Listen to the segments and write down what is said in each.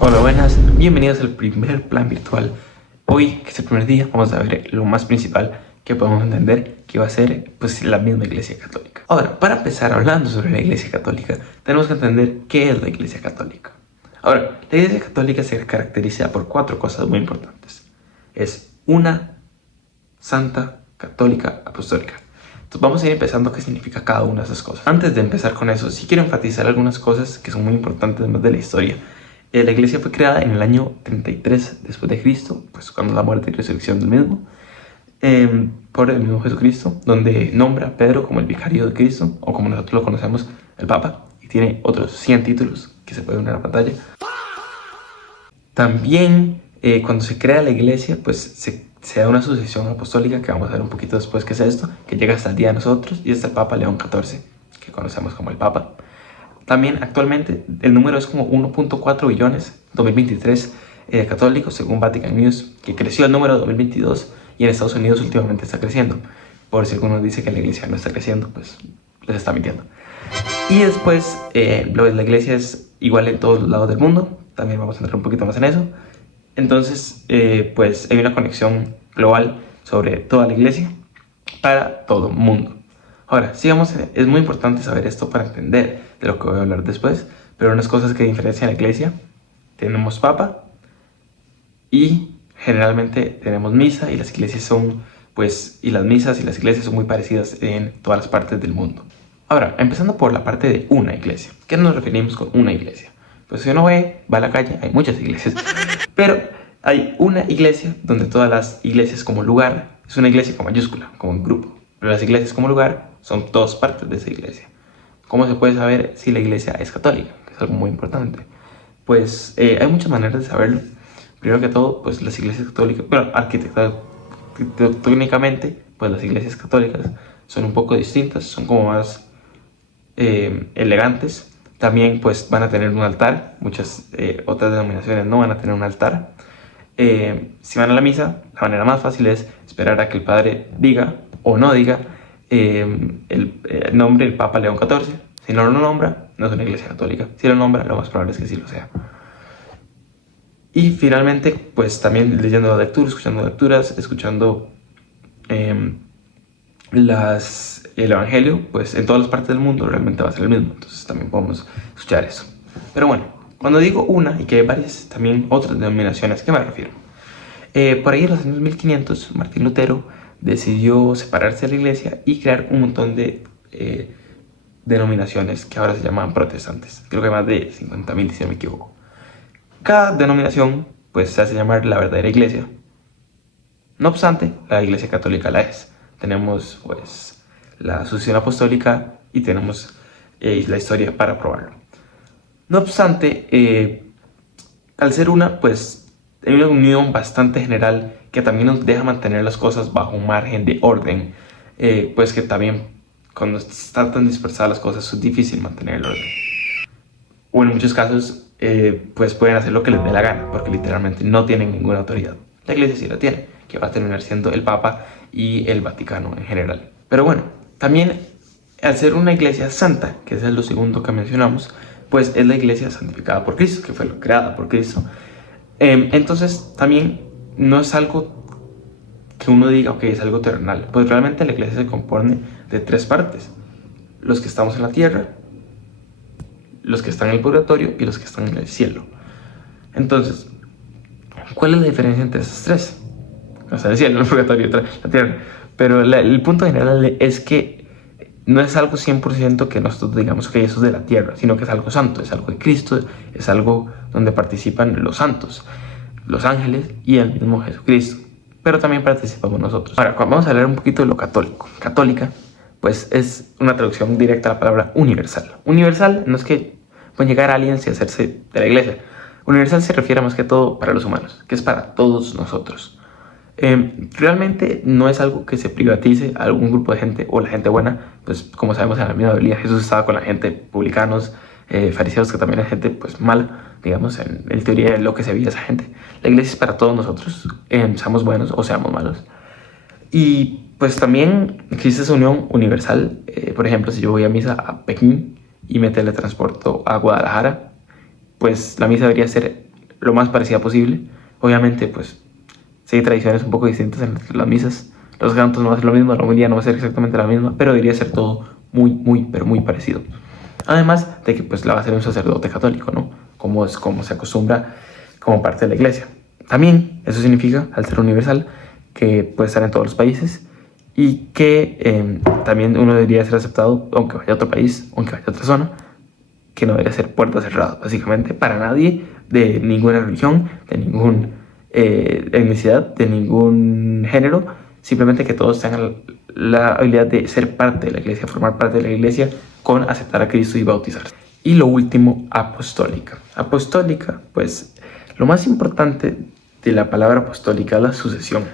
Hola, buenas, bienvenidos al primer plan virtual. Hoy, que es el primer día, vamos a ver lo más principal que podemos entender que va a ser pues la misma Iglesia Católica. Ahora, para empezar hablando sobre la Iglesia Católica, tenemos que entender qué es la Iglesia Católica. Ahora, la Iglesia Católica se caracteriza por cuatro cosas muy importantes. Es una santa, católica, apostólica. Entonces vamos a ir empezando qué significa cada una de esas cosas. Antes de empezar con eso, sí quiero enfatizar algunas cosas que son muy importantes más de la historia. La iglesia fue creada en el año 33 después de Cristo, pues cuando la muerte y resurrección del mismo, por el mismo Jesucristo, donde nombra a Pedro como el vicario de Cristo, o como nosotros lo conocemos, el Papa, y tiene otros 100 títulos que se pueden ver en la pantalla. También cuando se crea la iglesia, pues se da una sucesión apostólica, que vamos a ver un poquito después qué es esto, que llega hasta el día de nosotros, y es el Papa León XIV, que conocemos como el Papa. También actualmente el número es como 1.4 billones, 2023 católicos, según Vatican News, que creció el número de 2022 y en Estados Unidos últimamente está creciendo. Por si alguno dice que la iglesia no está creciendo, pues les está mintiendo. Y después, la iglesia es igual en todos los lados del mundo, también vamos a entrar un poquito más en eso. Entonces, pues hay una conexión global sobre toda la iglesia para todo el mundo. Ahora, sigamos, es muy importante saber esto para entender de lo que voy a hablar después, pero unas cosas que diferencian la iglesia: tenemos papa y generalmente tenemos misa, y las iglesias son, pues, y las misas y las iglesias son muy parecidas en todas las partes del mundo. Ahora, empezando por la parte de una iglesia. ¿Qué nos referimos con una iglesia? Pues si uno va a la calle, hay muchas iglesias, pero hay una iglesia donde todas las iglesias como lugar es una iglesia con mayúscula, como un grupo. Pero las iglesias como lugar son todas partes de esa iglesia. ¿Cómo se puede saber si la iglesia es católica? Que es algo muy importante. Pues hay muchas maneras de saberlo. Primero que todo, pues las iglesias católicas, bueno, arquitectónicamente, pues las iglesias católicas son un poco distintas, son como más elegantes. También pues van a tener un altar. Muchas otras denominaciones no van a tener un altar. Si van a la misa, la manera más fácil es esperar a que el padre diga o no diga el nombre del Papa León XIV. Si no lo nombra, no es una iglesia católica. Si lo nombra, lo más probable es que sí lo sea. Y finalmente, pues también leyendo lecturas, escuchando lecturas, escuchando el Evangelio, pues en todas las partes del mundo realmente va a ser el mismo. Entonces también podemos escuchar eso. Pero bueno, cuando digo una y que hay varias también otras denominaciones, ¿qué me refiero? Por ahí en los años 1500, Martín Lutero decidió separarse de la iglesia y crear un montón de denominaciones que ahora se llaman protestantes. Creo que hay más de 50.000, si no me equivoco. Cada denominación pues se hace llamar la verdadera iglesia. No obstante, la iglesia católica la es. Tenemos pues la sucesión apostólica y tenemos la historia para probarlo. No obstante, al ser una, pues hay una unión bastante general que también nos deja mantener las cosas bajo un margen de orden, pues que también cuando están tan dispersadas las cosas es difícil mantener el orden. O en muchos casos, pues pueden hacer lo que les dé la gana, porque literalmente no tienen ninguna autoridad. La iglesia sí la tiene, que va a terminar siendo el Papa y el Vaticano en general. Pero bueno, también al ser una iglesia santa, que es lo segundo que mencionamos, pues es la iglesia santificada por Cristo, que fue creada por Cristo. Entonces también no es algo que uno diga, ok, es algo terrenal. Pues realmente la iglesia se compone de tres partes: los que estamos en la tierra, los que están en el purgatorio y los que están en el cielo. Entonces, ¿cuál es la diferencia entre esos tres? O sea, el cielo, el purgatorio, la tierra. Pero el punto general es que no es algo 100% que nosotros digamos que eso es de la tierra, sino que es algo santo, es algo de Cristo, es algo donde participan los santos, los ángeles y el mismo Jesucristo. Pero también participamos nosotros. Ahora, vamos a hablar un poquito de lo católico. Católica, pues es una traducción directa a la palabra universal. Universal no es que pueden llegar aliens y hacerse de la iglesia. Universal se refiere más que todo para los humanos, que es para todos nosotros. Realmente no es algo que se privatice a algún grupo de gente o la gente buena. Pues como sabemos, en la misma Biblia Jesús estaba con la gente, publicanos, fariseos, que también es gente pues mala, digamos, en teoría de lo que se veía esa gente. La iglesia es para todos nosotros, seamos buenos o seamos malos. Y pues también existe esa unión universal. Por ejemplo, si yo voy a misa a Pekín y me teletransporto a Guadalajara, pues la misa debería ser lo más parecida posible. Obviamente, pues, sí hay tradiciones un poco distintas entre las misas. Los cantos no va a ser lo mismo, la homilía no va a ser exactamente la misma, pero debería ser todo pero muy parecido. Además de que pues la va a hacer un sacerdote católico, ¿no? Como se acostumbra como parte de la iglesia. También eso significa, al ser universal, que puede estar en todos los países y que también uno debería ser aceptado aunque vaya a otro país, aunque vaya a otra zona, que no debería ser puertas cerradas, básicamente, para nadie de ninguna religión, de ninguna etnicidad, de ningún género, simplemente que todos tengan la habilidad de ser parte de la iglesia, formar parte de la iglesia con aceptar a Cristo y bautizarse. Y lo último, apostólica. Apostólica, pues lo más importante de la palabra apostólica es la sucesión.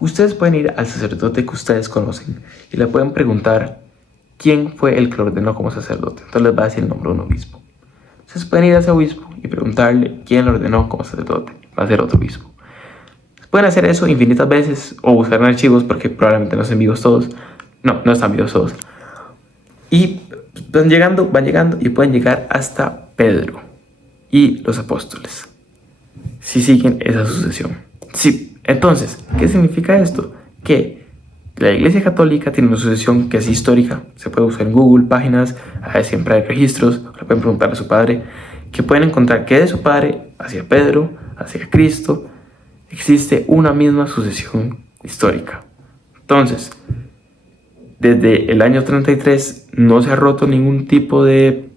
Ustedes pueden ir al sacerdote que ustedes conocen y le pueden preguntar quién fue el que lo ordenó como sacerdote. Entonces les va a decir el nombre de un obispo. Ustedes pueden ir a ese obispo y preguntarle quién lo ordenó como sacerdote. Va a ser otro obispo. Pueden hacer eso infinitas veces o buscar en archivos porque probablemente no estén vivos todos. No están vivos todos. Y van llegando y pueden llegar hasta Pedro y los apóstoles, si siguen esa sucesión. Sí, entonces, ¿qué significa esto? Que la Iglesia Católica tiene una sucesión que es histórica. Se puede buscar en Google, páginas, siempre hay registros. Le pueden preguntar a su padre, que pueden encontrar que de su padre hacia Pedro, hacia Cristo, existe una misma sucesión histórica. Entonces, desde el año 33 no se ha roto ningún tipo de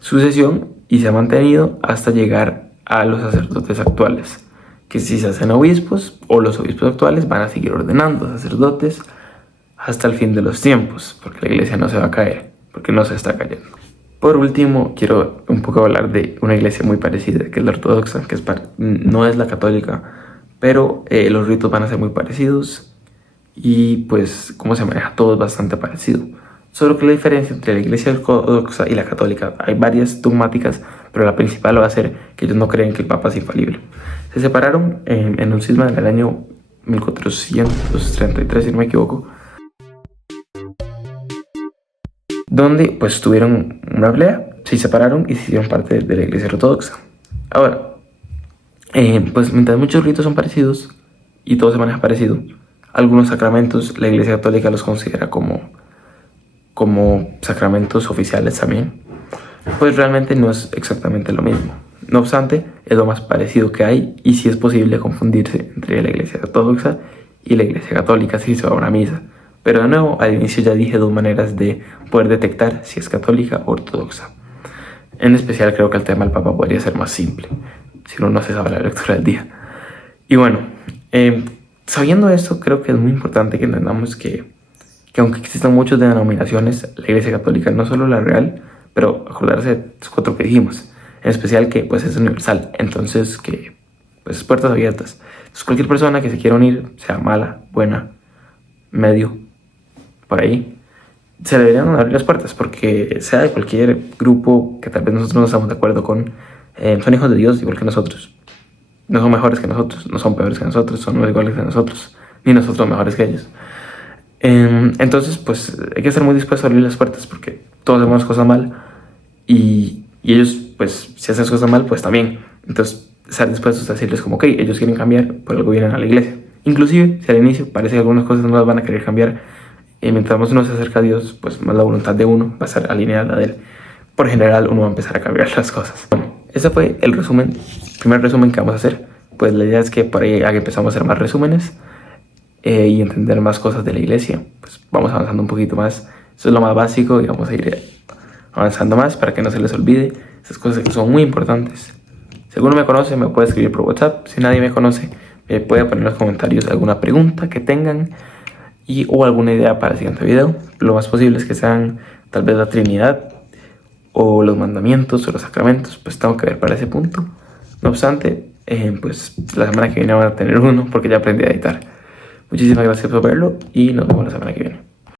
sucesión y se ha mantenido hasta llegar a los sacerdotes actuales, que si se hacen obispos o los obispos actuales van a seguir ordenando sacerdotes hasta el fin de los tiempos, porque la iglesia no se va a caer, porque no se está cayendo. Por último, quiero un poco hablar de una iglesia muy parecida, que es la ortodoxa, que no es la católica, pero los ritos van a ser muy parecidos y pues cómo se maneja todo es bastante parecido. Solo que la diferencia entre la iglesia ortodoxa y la católica, hay varias dogmáticas, pero la principal va a ser que ellos no creen que el Papa es infalible. Se separaron en un cisma en el año 1433, si no me equivoco, donde pues tuvieron una pelea, se separaron y se hicieron parte de la iglesia ortodoxa. Ahora, pues mientras muchos ritos son parecidos y todo se maneja parecido, algunos sacramentos la iglesia católica los considera como sacramentos oficiales también, pues realmente no es exactamente lo mismo. No obstante, es lo más parecido que hay y sí es posible confundirse entre la iglesia ortodoxa y la iglesia católica si se va a una misa. Pero de nuevo, al inicio ya dije dos maneras de poder detectar si es católica o ortodoxa. En especial creo que el tema del Papa podría ser más simple, si uno no se sabe la lectura del día. Y bueno, sabiendo esto, creo que es muy importante que entendamos que aunque existan muchas denominaciones, la Iglesia Católica no solo la real, pero acordarse de los 4 que dijimos, en especial que pues es universal, entonces que pues puertas abiertas. Entonces cualquier persona que se quiera unir, sea mala, buena, medio, por ahí, se deberían abrir las puertas, porque sea de cualquier grupo que tal vez nosotros no estamos de acuerdo con, son hijos de Dios igual que nosotros. No son mejores que nosotros, no son peores que nosotros, son iguales que nosotros, ni nosotros mejores que ellos. Entonces pues hay que estar muy dispuestos a abrir las puertas, porque todos hacemos cosas mal y ellos pues si hacen cosas mal pues también. Entonces estar dispuestos a decirles como ok, ellos quieren cambiar, por algo vienen a la iglesia. Inclusive si al inicio parece que algunas cosas no las van a querer cambiar, y mientras más uno se acerca a Dios, pues más la voluntad de uno va a estar alineada a la de él. Por general uno va a empezar a cambiar las cosas. Bueno, ese fue el primer resumen que vamos a hacer. Pues la idea es que por ahí empezamos a hacer más resúmenes y entender más cosas de la iglesia. Pues vamos avanzando un poquito más. Eso es lo más básico y vamos a ir avanzando más para que no se les olvide esas cosas que son muy importantes. Si alguno me conoce, me puede escribir por WhatsApp. Si nadie me conoce, me puede poner en los comentarios alguna pregunta que tengan o alguna idea para el siguiente video. Lo más posible es que sean tal vez la Trinidad o los mandamientos o los sacramentos, pues tengo que ver para ese punto. No obstante, pues la semana que viene van a tener uno porque ya aprendí a editar. Muchísimas gracias por verlo y nos vemos la semana que viene.